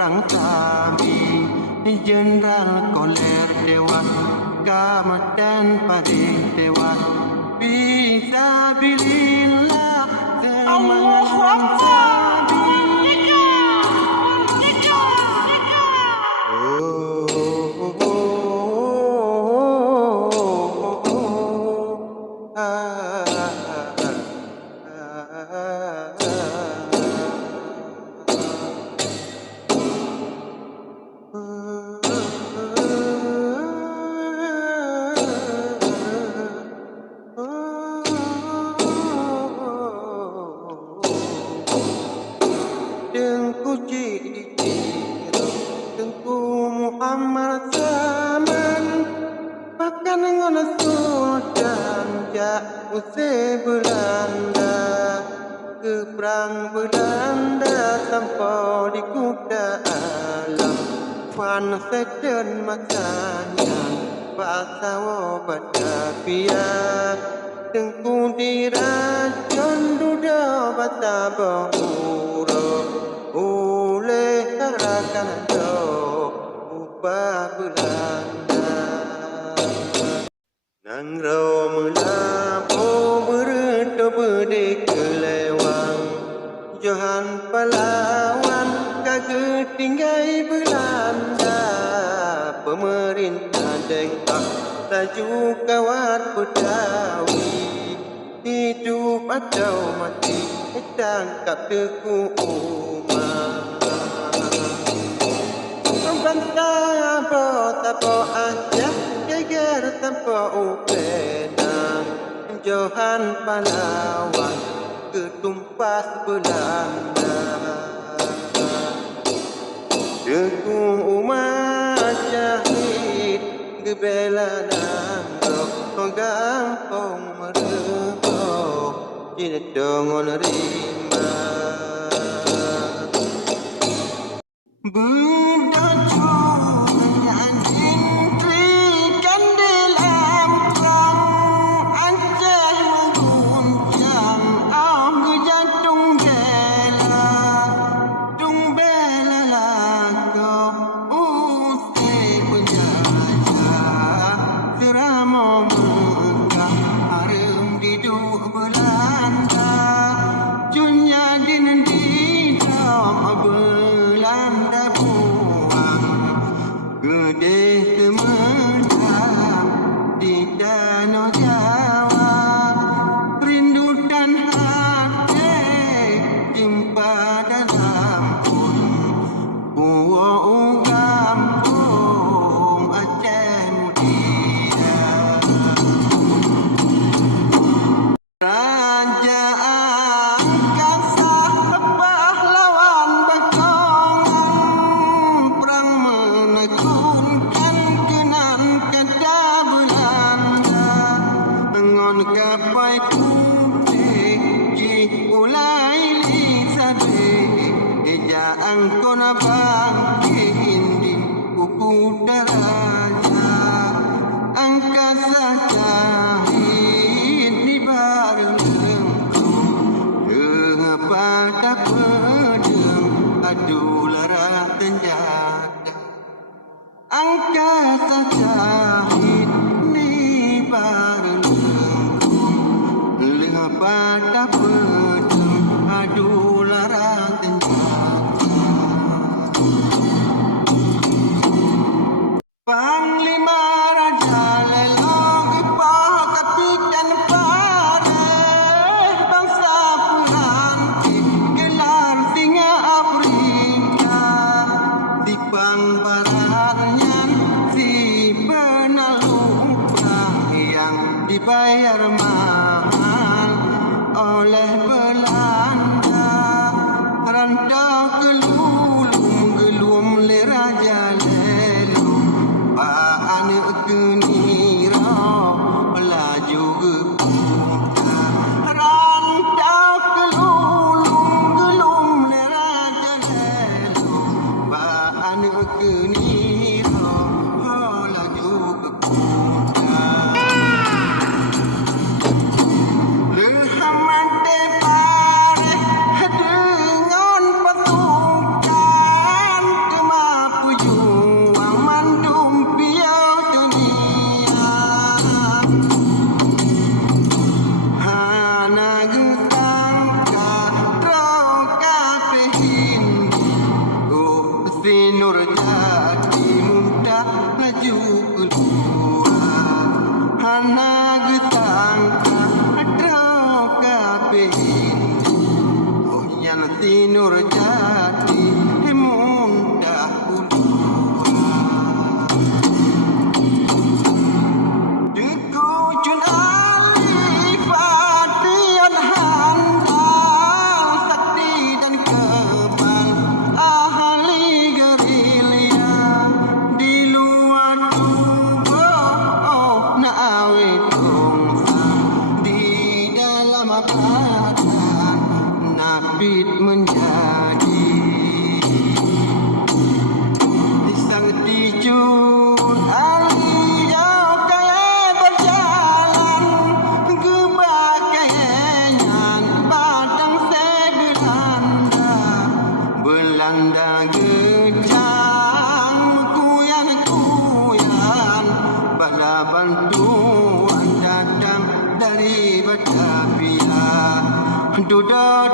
perang Tabi, Jenderal Koler tewas, Gamat dan Padi tewas. Fisabilillah semangat perang Tabi. Dengku Jidiro, dengku Muhammad zaman, makan ngona Sultan jak usai Belanda, ke perang Belanda sampai di kuda alam, fan seden makanya pasawo Batavia, dengku diracun duda Batavia. Oleh karakan ubah Belanda nang rau melapo beredo berde kelewang Johan pahlawan kagak tinggai Belanda pemerintah dengkak laju kawat Betawi hidup atau mati tangkap teku bangsa apa aja geger tanpa upenang Johan pahlawan ketumpas Belanda teku umat syahid gebela nanggok gampang merebok tidak dongon rima Gelar jadi mudah Dekujun alif Fadrian handal sakti dan kebal ahli gerilya di luar tubuh nawi tungsang di dalam badan nabit menjadi sang dijun aliyah kaya berjalan kebagaian padang Belanda gejang kuyan-kuyan pada bantuan datang dari Batavia. Duda